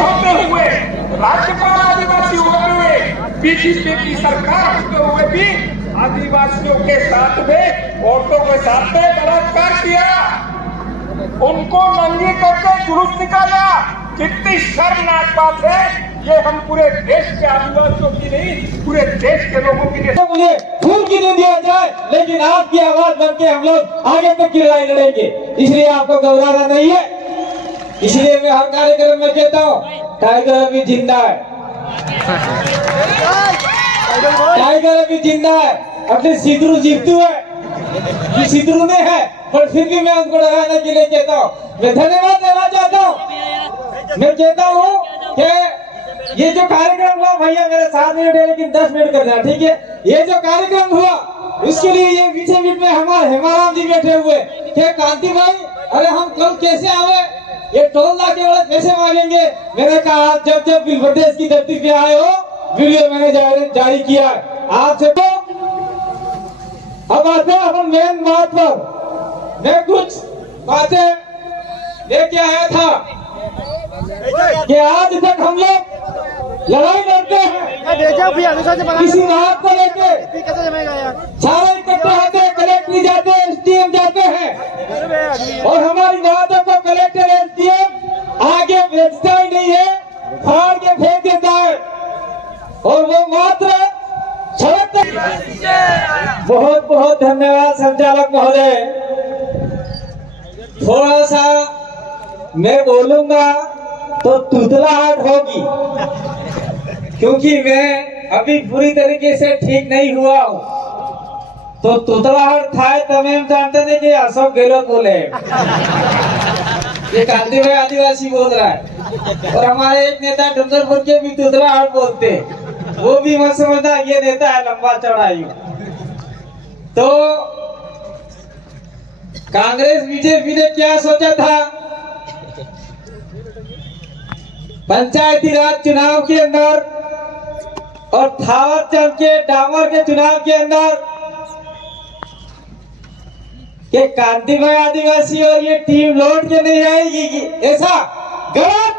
होते हुए, राज्यपाल आदिवासी होते हुए, बीजेपी की सरकार होते हुए भी आदिवासियों के साथ में, औरतों के साथ में बलात्कार किया, उनको नंगी करके जुलूस निकाला। कितनी शर्मनाक बात है। ये हम पूरे देश के आदिवासियों की नहीं, पूरे देश के लोगों की नहीं। मुझे खून की नहीं दिया जाए, लेकिन आपकी आवाज बन के हम लोग आगे तक की लड़ाई लड़ेंगे, इसलिए आपको घबराना नहीं है। इसलिए मैं हर कार्यक्रम में कहता हूँ, टाइगर अभी जिंदा है, टाइगर अभी जिंदा है। अपने सिद्धरू जीतू है, सिद्धरू में है, पर फिर भी मैं उनको डराने के लिए कहता हूँ। मैं धन्यवाद देना चाहता हूँ। मैं कहता हूँ कि ये जो कार्यक्रम हुआ, भैया मेरे 7 मिनट है लेकिन 10 मिनट करना, ठीक है। ये जो कार्यक्रम हुआ उसके लिए ये पीछे बीच में हमारे हेमाराम जी बैठे हुए क्या कांति भाई, अरे हम कल कैसे आवे, ये टोल नाके वाले कैसे मांगेंगे। मैंने कहा जब जब प्रदेश की धरती पे आए हो, वीडियो मैंने जारी किया है आपसे। तो अब आते हैं अपन मेन बात पर। मैं कुछ बातें लेके आया था कि आज तक हम लोग लड़ाई लड़ते हैं किसी राहत को लेके, सारे इकट्ठे होते हैं, कलेक्टर जाते हैं, एसडीएम जाते हैं, और हमारी बातों को कलेक्टर एसडीएम आगे भेजता ही नहीं है, फाड़ के फेंक देता है, और वो मात्र सड़क। बहुत बहुत धन्यवाद संचालक महोदय। थोड़ा सा मैं बोलूंगा तो तुतलाहट होगी, क्योंकि मैं अभी पूरी तरीके से ठीक नहीं हुआ हूँ। तो तुतलाहट था तमें जानते थे कि अशोक गहलोत बोले, ये कांति भाई आदिवासी बोल रहा है, और हमारे एक नेता डुंगरपुर के भी तुतलाहट बोलते, वो भी मत समझता ये नेता है लंबा चौड़ाई। तो कांग्रेस बीजेपी ने क्या सोचा था, पंचायती राज चुनाव के अंदर और थावर चंद के डामर के चुनाव के अंदर कि कांति भाई आदिवासी और ये टीम लौट के नहीं आएगी, ऐसा गलत।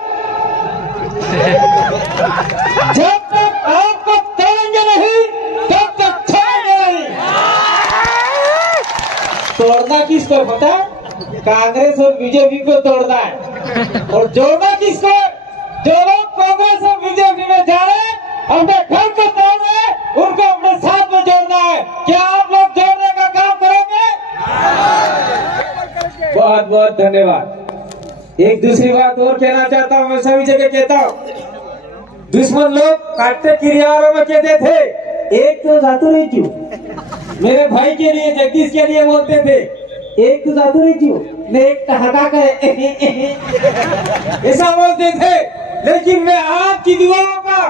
जब तक आपको तोड़ेंगे नहीं तब तक छोड़ेंगे नहीं। तोड़ना किसको पता है? कांग्रेस और बीजेपी को तोड़ना है, और जोड़ना किसको? जो लोग कांग्रेस और बीजेपी में जा रहे हैं, अपने घर को तोड़ रहे हैं, उनको अपने साथ में जोड़ना है। क्या आप लोग जोड़ने का काम करोगे? बहुत बहुत धन्यवाद। एक दूसरी बात और कहना चाहता हूँ, मैं सभी जगह कहता हूँ, दुश्मन लोग काटते किरियारों में कहते थे एक तो जातू नहीं क्यों, मेरे भाई के लिए जगदीश के लिए बोलते थे एक तो जातू नहीं क्यों, मैं एक ठहाका करे ऐसा बोलते थे। लेकिन मैं आपकी दुआओं का,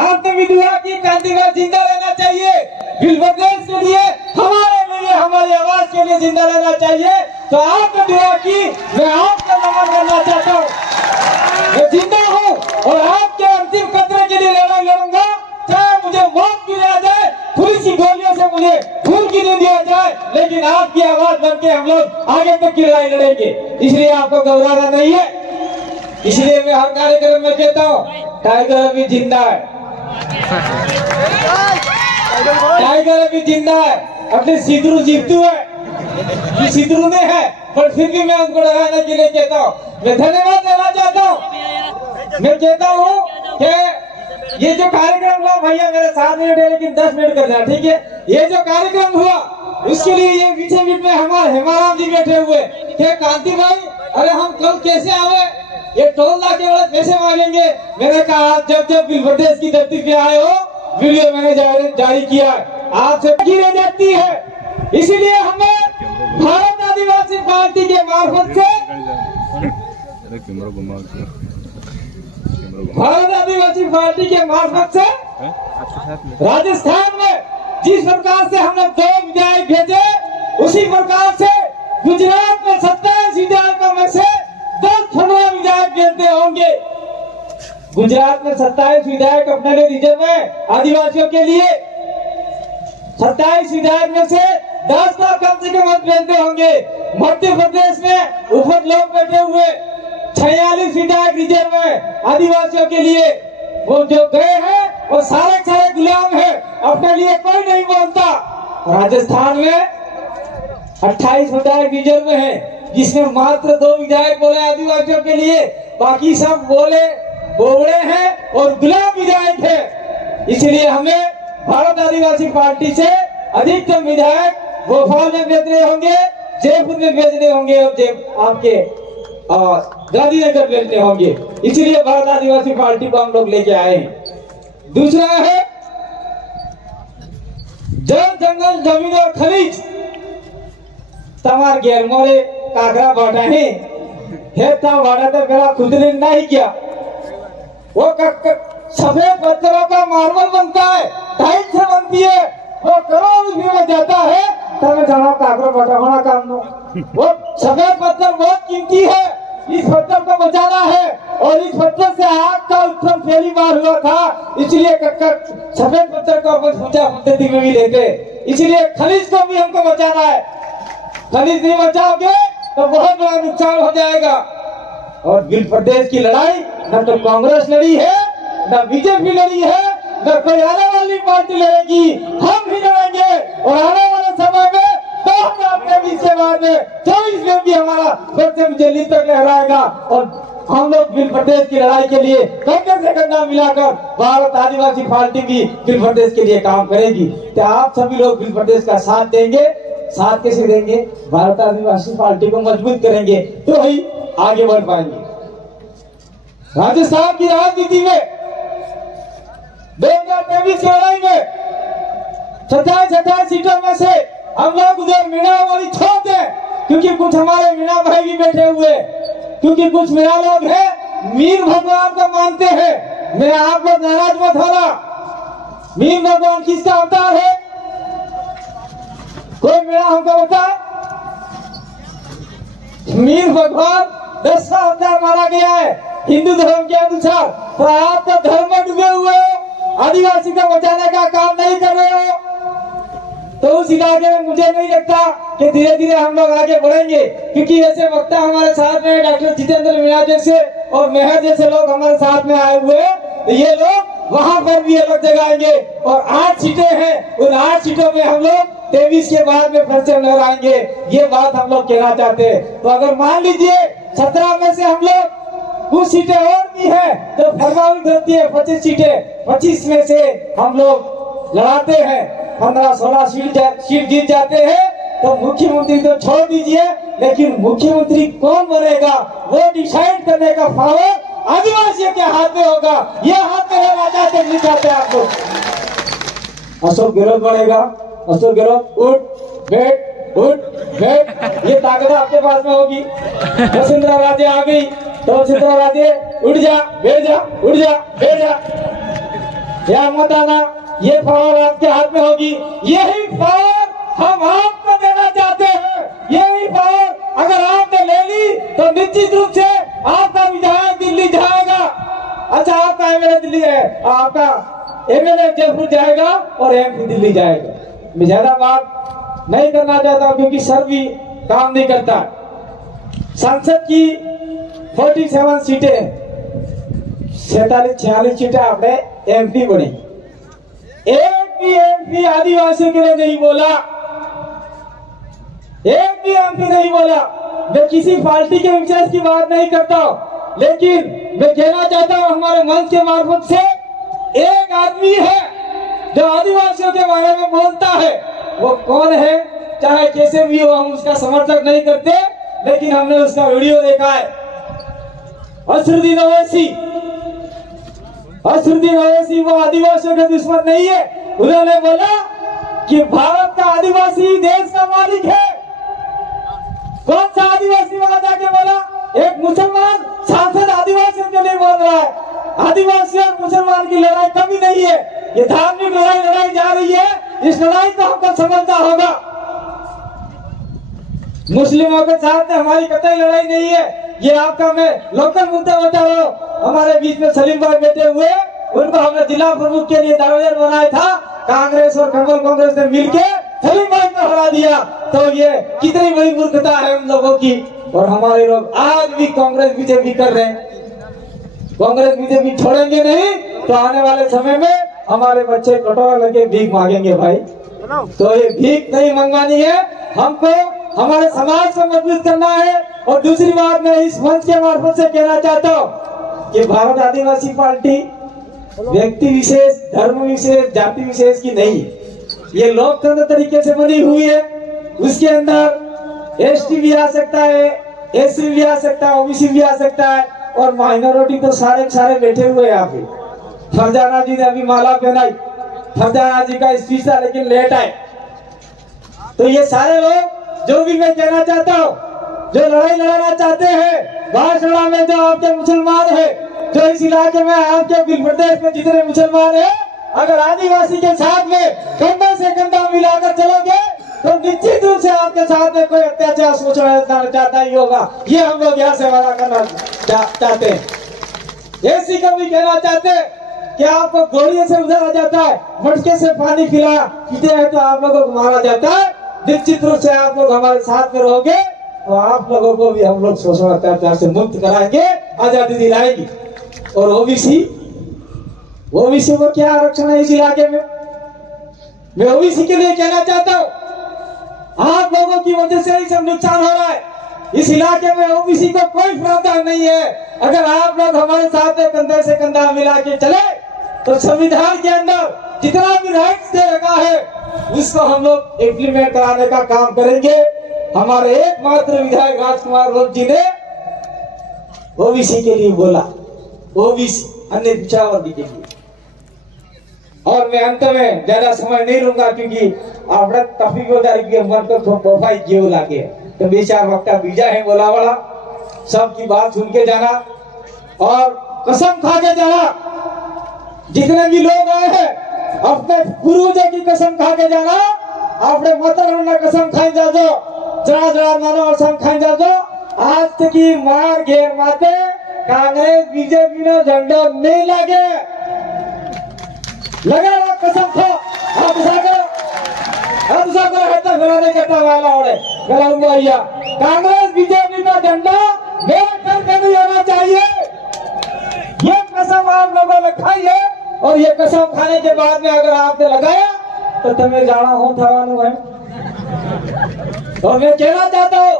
आपने भी दुआ की कांति भाई जिंदा रहना चाहिए, प्रदेश के लिए, हमारे लिए, हमारी आवाज के लिए जिंदा रहना चाहिए। तो आपने दुआ की, मैं आपका नमन करना चाहता हूँ। मैं जिंदा हूँ और आपके अंतिम कतरे के लिए लड़ाई लड़ूंगा, चाहे मुझे मौत भी आ जाए, थोड़ी सी गोलियों से मुझे खून की नहीं दिया जाए, लेकिन आपकी आवाज बन के हम लोग आगे तक की लड़ाई लड़ेंगे, इसलिए आपको घबराना नहीं है। इसलिए मैं हर कार्यक्रम में कहता हूँ, टाइगर अभी जिंदा है, टाइगर अभी जिंदा है। अपने सिद्धरू जीतू है, सिद्धरू में है, पर फिर भी मैं उनको डराने के लिए कहता हूँ। मैं धन्यवाद देना चाहता हूँ। मैं कहता हूँ कि ये जो कार्यक्रम हुआ, भैया मेरे 7 मिनट है लेकिन 10 मिनट करना, ठीक है। ये जो कार्यक्रम हुआ उसके लिए ये पीछे बीच में हमारे हेमाराम जी बैठे हुए क्या कांति भाई, अरे हम कल कैसे आवे, ये टोल नाके वाले कैसे मांगेंगे। मैंने कहा जब जब प्रदेश की धरती पे आए हो, वीडियो मैंने जारी किया है आपसे गिरे जाती है। इसीलिए हमें भारत आदिवासी पार्टी के मार्फत से, भारत आदिवासी पार्टी के मार्फत से राजस्थान में जिस प्रकार से हमने 2 विधायक भेजे, उसी प्रकार से गुजरात में 27 विधायकों में से 10-15 विधायक भेजते होंगे। गुजरात में 27 विधायक अपने लिए रिजर्व है आदिवासियों के लिए, 27 विधायक में से 10 तो कम से कम भेजते होंगे। मध्य प्रदेश में ऊपर लोग बैठे हुए 46 विधायक रिजर्व है आदिवासियों के लिए। वो जो गए हैं वो सारे गुलाम है, अपने लिए कोई नहीं बोलता। राजस्थान में 28 विधायक रिजर्व है, जिसमें मात्र 2 विधायक बोले आदिवासियों के लिए, बाकी सब बोले बोबड़े हैं और गुलाम विधायक है। इसलिए हमें भारत आदिवासी पार्टी से अधिकतम विधायक भोपाल में भेजने होंगे, जयपुर में भेजने होंगे और आपके गांधीनगर भेजने होंगे। इसलिए भारत आदिवासी पार्टी को हम लोग लेके आए हैं। दूसरा है जल जंगल जमीन और खनिज तमार गेर मोरे कागरा बाटा है ता बाटा तो मेरा खुद ने नहीं किया। वो सफेद पत्थरों का मार्बल बनता है, टाइल्स से बनती है, वो करोड़ रुपये में जाता है, तब जाना कागरा बाटा होना काम नो। वो सफेद पत्थर बहुत कीमती है, इस पत्थर को बचाना है। और इस पत्थर से आग का उत्पन्न पहली बार हुआ था, इसलिए सफेद पत्थर को अपन पूजा पद्धति में भी लेते। इसलिए खनिज को भी हमको बचाना है। खनिज नहीं बचाओगे तो बहुत बड़ा नुकसान हो जाएगा। और बिल प्रदेश की लड़ाई न तो कांग्रेस लड़ी है, न बीजेपी लड़ी है, न कोई आने वाली पार्टी लड़ेगी, हम ही लड़ेंगे। और आने वाले समय में 2023 के बाद में 24 में भी हमारा परचम दिल्ली तक लहराएगा। और हम लोग बिल प्रदेश की लड़ाई के लिए कंधे से कंधा मिलाकर भारत आदिवासी पार्टी भी बिल प्रदेश के लिए काम करेगी। तो आप सभी लोग बिल प्रदेश का साथ देंगे। साथ कैसे देंगे? भारत आदिवासी पार्टी को मजबूत करेंगे तो ही आगे बढ़ पाएंगे। राजस्थान की राजनीति में 2023 की लड़ाई में 27 सीटों में से हम लोग उधर मीणा वाली छोड़ दें, क्योंकि कुछ हमारे मीणा भाई भी बैठे हुए, क्योंकि कुछ मीणा लोग हैं मीर भगवान को मानते हैं। मैं आप लोग नाराज मत होना। मीर भगवान किसका अवतार है? कोई मीणा हमको बताए? मीर भगवान 10वां अवतार माना गया है हिंदू धर्म के अनुसार। तो आप तो धर्म में डूबे हुए हो, आदिवासी को बचाने का काम नहीं कर रहे हो। तो उस इलाके में मुझे नहीं लगता कि धीरे धीरे हम लोग आगे बढ़ेंगे, क्योंकि ऐसे वक्ता हमारे साथ में डॉक्टर जितेंद्र मीणा जैसे और मेहर जैसे लोग हमारे साथ में आए हुए हैं। तो ये लोग वहां पर भी अलग जगाएंगे। और 8 सीटें हैं, उन 8 सीटों में हम लोग 23 के बाद में परचम लहराएंगे। ये बात हम लोग कहना चाहते हैं। तो अगर मान लीजिए 17 में से हम लोग कुछ सीटें और भी है तो फरमावित होती है 25 सीटें, 25 में से हम लोग लड़ाते हैं, 15-16 सीट जीत जाते हैं। तो मुख्यमंत्री तो छोड़ दीजिए, लेकिन मुख्यमंत्री कौन बनेगा वो डिसाइड करने का पावर आदिवासियों के हाथ में होगा। ये हाथ में रहना चाहते नहीं चाहते आप लोग। अशोक गहलोत बनेगा, अशोक गहलोत उठ बैठ, ये ताकत आपके पास में होगी। वसुंधरा राजे आ गई तो वसुंधरा राजे उठ जा बैठ जा, उठ जा बैठ जा, या मत आना, ये पावर आपके हाथ में होगी। यही पावर हम आपको देना चाहते हैं। यही पावर अगर आपने ले ली तो निश्चित रूप से आपका विधायक दिल्ली जाएगा। अच्छा, आपका एमएलए दिल्ली है, आपका एमएलए जयपुर जाएगा और एमपी दिल्ली जाएगा। मैं ज्यादा बात नहीं करना चाहता क्योंकि सर भी काम नहीं करता। संसद की 47 सीटें, 46 सीटें अपने एमपी बनी। एक भी एमपी आदिवासी के लिए नहीं बोला, एक भी एमपी नहीं बोला। मैं किसी पार्टी के विशेष की बात नहीं करता, लेकिन मैं कहना चाहता हूँ हमारे मंच के मार्फत से, एक आदमी है जो आदिवासियों के बारे में बोलता है। वो कौन है? चाहे कैसे भी हो, हम उसका समर्थक नहीं करते, लेकिन हमने उसका वीडियो देखा है। असरुद्दीन ओवैसी वो आदिवासियों का दुश्मन नहीं है। उन्होंने बोला कि भारत का आदिवासी देश का मालिक है। कौन सा आदिवासी वहां जाके बोला? एक मुसलमान सांसद आदिवासियों के लिए बोल रहा है। आदिवासी और मुसलमान की लड़ाई कभी नहीं है, ये धार्मिक लड़ाई लड़ाई जा रही है। इस लड़ाई को हमको समझना होगा। मुस्लिमों के साथ हमारी कतई लड़ाई नहीं है। ये आपका मैं लोकल मुद्दा बता रहा हूँ। हमारे बीच में सलीम भाई बैठे हुए, उनको हमने जिला प्रमुख के लिए दावेदार बनाया था। कांग्रेस और कमल कांग्रेस ने मिलके सलीम भाई को हरा दिया। तो ये कितनी बड़ी मूर्खता है उन लोगों की। और हमारे लोग आज भी कांग्रेस बीजेपी कर रहे हैं। कांग्रेस बीजेपी छोड़ेंगे नहीं तो आने वाले समय में हमारे बच्चे कटोरा लेके भीख मांगेंगे भाई। तो ये भीख नहीं मंगवानी है, हमको हमारे समाज को मजबूत करना है। और दूसरी बात मैं इस मंच के मार्फत से कहना चाहता हूँ कि भारत आदिवासी पार्टी व्यक्ति विशेष, धर्म विशेष, जाति विशेष की नहीं, ये लोकतंत्र तरीके से बनी हुई है। उसके अंदर एसटी भी आ सकता है, एससी भी आ सकता है, ओबीसी भी आ सकता है और माइनॉरिटी तो सारे सारे बैठे हुए यहाँ पे। फरजाना जी ने अभी माला पहनाई, फरजाना जी का स्पीच था लेकिन लेट आए। तो ये सारे लोग, जो भी मैं कहना चाहता हूँ, जो लड़ाई लड़ाना चाहते हैं बांसवाड़ा में, जो आपके मुसलमान है, जो इस इलाके में आपके प्रदेश में जितने मुसलमान है, अगर आदिवासी के साथ में कंधा से कंधा मिलाकर चलोगे तो निश्चित रूप से आपके साथ में कोई अत्याचार सोचना चाहता ही होगा। ये हम लोग यहाँ से वादा करना चाहते हैं। ऐसी कभी कहना चाहते हैं कि आपको गोलियों से उधर आ जाता है, मटके से पानी पीते हैं तो आप लोगों को मारा जाता है। निश्चित रूप से आप लोग हमारे साथ में रहोगे तो आप लोगों को भी हम लोग शोषण अत्याचार से मुक्त कराएंगे, आजादी दिलाएंगे। और ओबीसी को क्या आरक्षण है इस इलाके में? मैं ओबीसी के लिए कहना चाहता हूँ, आप लोगों की वजह से ही सब नुकसान हो रहा है। इस इलाके में ओबीसी को कोई प्रावधान नहीं है। अगर आप लोग हमारे साथ में कंधे से कंधा मिला के चले तो संविधान के अंदर जितना भी राइट्स दे रखा है उसको हम लोग इम्प्लीमेंट कराने का काम करेंगे। हमारे एकमात्र विधायक राजकुमार रोज जी ने ओबीसी के लिए बोला, ओबीसी अन्य पिछड़ा वर्ग के लिए। और मैं अंत में ज्यादा समय नहीं लूंगा क्योंकि आपने काफी मन को प्रोफाइल जीव लागे तो बेचार वक्त बीजा है बोला वाला, सबकी बात सुन के जाना और कसम खा के जाना। जितने भी लोग आए हैं अपने पूर्वजों की कसम खा के जाना, अपने माता कसम खाई जा दो, जरा जरा मानो और सब खाई जा दो। आज तक की मार घेर माते कांग्रेस बीजेपी ने झंडा नहीं लगे लगा कसम खा आप कांग्रेस बीजेपी का झंडा नहीं होना चाहिए। ये कसम आप लोगों ने खाई है और ये कसम खाने के बाद में अगर आपने लगाया तो तुम्हें जाना हो थवानु है। और मैं कहना चाहता हूँ,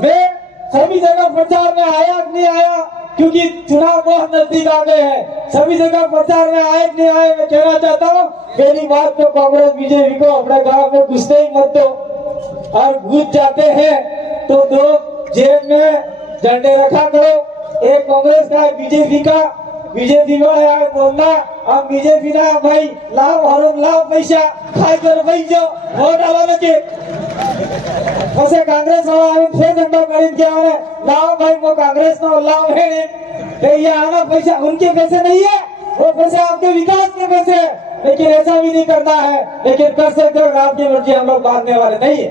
मैं सभी जगह प्रचार में आया नहीं आया क्योंकि चुनाव बहुत नजदीक आ गए हैं। सभी जगह प्रचार में आए नहीं आए, मैं कहना चाहता हूँ पहली बात तो कांग्रेस बीजेपी को अपने गांव में घुसते ही मत दो, और घुस जाते हैं तो दो जेब में झंडे रखा करो, एक कांग्रेस का बीजेपी का। बीजेपी में यार बोलना हम बीजेपी ना भाई लाभ हरुम लाभ पैसा खाई कर भाई जो वोट डाला लगे वैसे कांग्रेस वाला फिर झंडा खरीद के आने लाभ भाई वो कांग्रेस का लाभ है तो ये आना पैसा उनके पैसे नहीं है, वो पैसे आपके विकास के पैसे है। लेकिन ऐसा भी नहीं करना है, लेकिन कर सकते हो आपकी मर्जी हम लोग बांधने वाले नहीं है।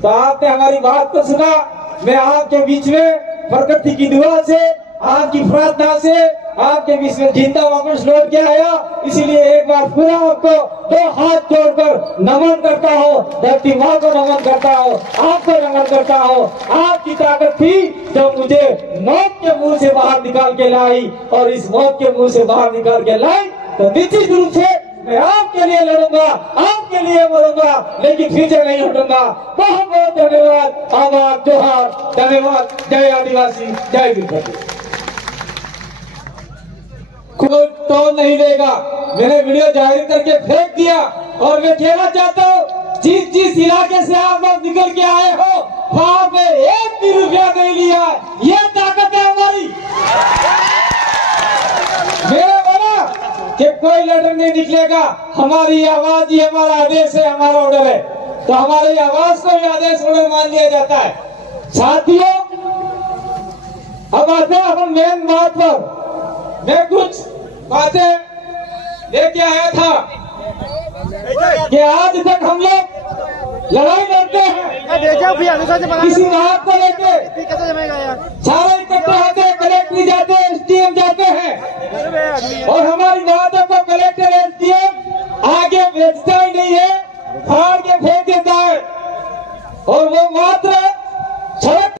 तो आपने हमारी बात को सुना, मैं आपके बीच में प्रकृति की दुआ से आपकी प्रार्थना से आपके बीच में जिंदा वापस लौट के आया। इसीलिए एक बार पूरा आपको दो हाथ जोड़कर नमन करता हो, धरती माँ को नमन करता हो, आपको नमन करता हो। आपकी ताकत थी जो मुझे मौत के मुंह से बाहर निकाल के लाई, और इस मौत के मुंह से बाहर निकाल के लाई तो निश्चित रूप से मैं आपके लिए लड़ूंगा, आपके लिए मरूंगा, लेकिन पीछे नहीं हटूंगा। बहुत बहुत धन्यवाद। आभार, जोहार, धन्यवाद। जय आदिवासी, जय विद्यार्थी। कोई तो नहीं देगा, मैंने वीडियो जाहिर करके फेंक दिया। और मैं कहना चाहता हूँ जिस इलाके से आप लोग निकल के आए हो वहाँ पे एक भी रुपया नहीं लिया, ये ताकत है हमारी। मेरा बोला कि कोई लेटर नहीं निकलेगा, हमारी आवाज ही हमारा आदेश है, हमारा ऑर्डर है, तो हमारी आवाज को भी आदेश ऑर्डर मान लिया जाता है। साथियों अब आते हैं अपन मेन बात पर। मैं कुछ बातें लेके आया था कि आज तक हम लोग लड़ाई लड़ते हैं, किसी रात को